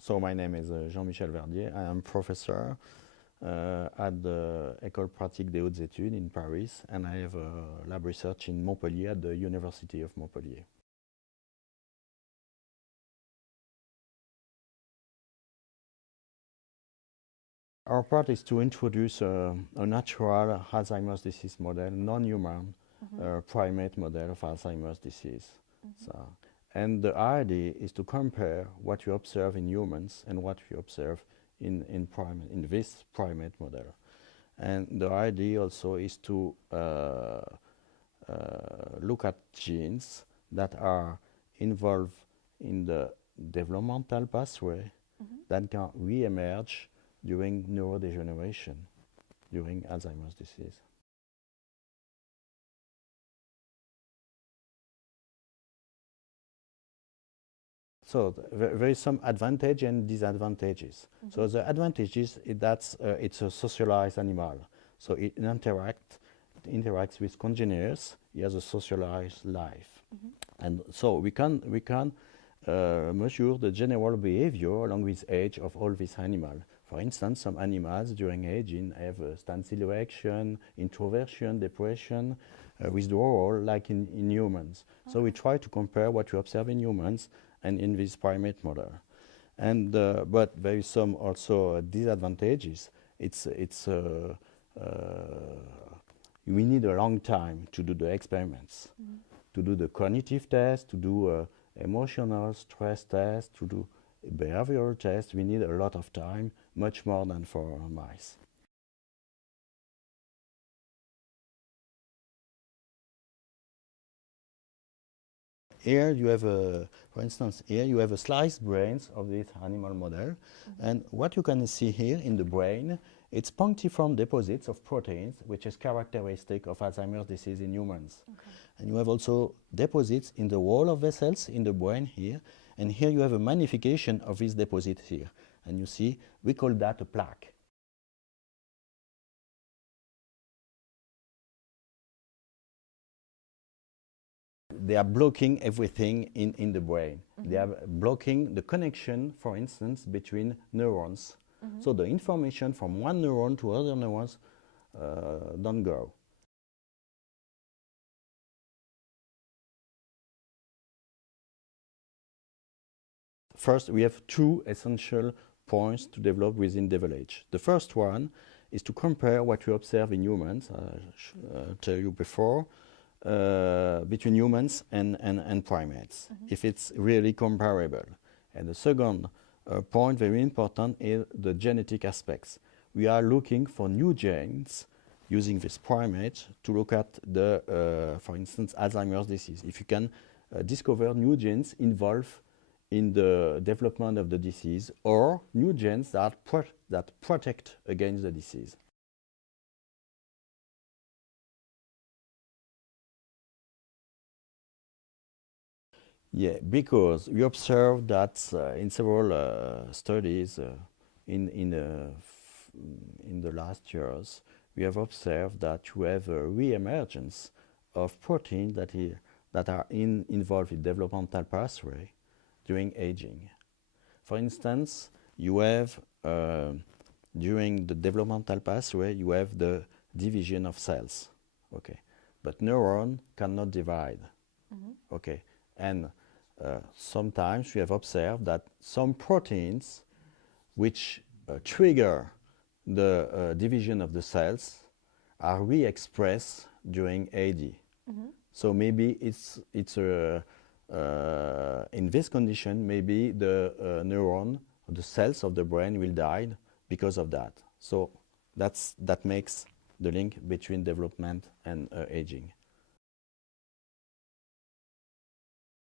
So my name is Jean-Michel Verdier. I am professor at the École pratique des hautes études in Paris, and I have a lab research in Montpellier at the University of Montpellier. Our part is to introduce a natural Alzheimer's disease model, non-human primate model of Alzheimer's disease. And the idea is to compare what you observe in humans and what we observe in this primate model. And the idea also is to look at genes that are involved in the developmental pathway that can re-emerge during neurodegeneration, during Alzheimer's disease. So there is some advantage and disadvantages. So the advantages is that it's a socialized animal. So it interacts with congeners. It has a socialized life, and so we can measure the general behavior along with age of all these animals. For instance, some animals during aging have a standstill reaction, introversion, depression, withdrawal, like in humans. So we try to compare what we observe in humans and in this primate model. And but there is some also disadvantages. We need a long time to do the experiments, to do the cognitive test, to do emotional stress test, to do behavioral test. We need a lot of time, much more than for mice. Here you have for instance, here you have a sliced brains of this animal model, and what you can see here in the brain, it's punctiform deposits of proteins, which is characteristic of Alzheimer's disease in humans. And you have also deposits in the wall of vessels in the brain here, and here you have a magnification of this deposit here, and you see we call that a plaque. They are blocking everything in the brain. They are blocking the connection, for instance, between neurons. So the information from one neuron to other neurons don't go. First, we have two essential points to develop within develage. The first one is to compare what we observe in humans, I tell you before, between humans and primates, if it's really comparable. And the second point, very important, is the genetic aspects. We are looking for new genes using this primate to look at the, for instance, Alzheimer's disease. If you can discover new genes involved in the development of the disease, or new genes that protect against the disease. Yeah, because we observed that in several studies in the last years, we have observed that you have a re-emergence of proteins that are involved in developmental pathway during aging. For instance, you have during the developmental pathway, you have the division of cells, okay, but neuron cannot divide, okay, and sometimes we have observed that some proteins which trigger the division of the cells are re-expressed during AD. So maybe it's in this condition, maybe the neuron, the cells of the brain will die because of that. So that makes the link between development and aging.